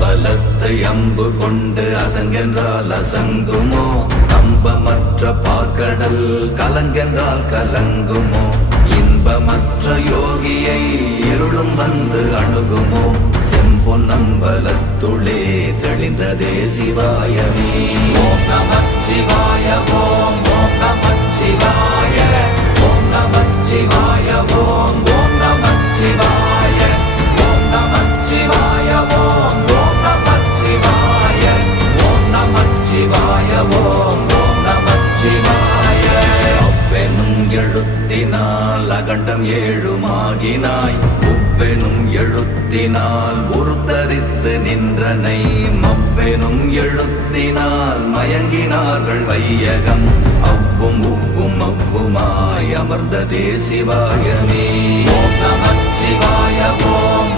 அம்பலத்தை அம்பு கொண்டு அசங்கென்றால் அசங்குமோ? நம்பமற்ற பார்க்கடல் கலங்கென்றால் கலங்குமோ? இன்பமற்ற யோகியை இருளும் வந்து அணுகுமோ? செம்பொன்னம்பலத்துளே தெளிந்ததே சிவாயமே. ஓம் நமச்சிவாய ஓம் ஓம் நமச்சிவாய ஓம் நமச்சிவாய ஓம் ஓம் நமச்சிவாய ஓம் நமச்சிவாய ஓம் ஓம் நமச்சிவாய ஓம் நமச்சிவாய ஓம் ஓம் நமச்சிவாய. அவ்வெனும் எழுத்தினால் அகண்டம் ஏழுமாகினாய், உவ்வெனும் எழுத்தினால் உருத்தரித்து நின்றனை, மவ்வெனும் எழுத்தினால் மயங்கினார்கள் வையகம். அவ்வும் உவ்வும் அவ்வுமாய் அமர்ந்ததே சிவாயமே. ஓம் நமச்சிவாய ஓம்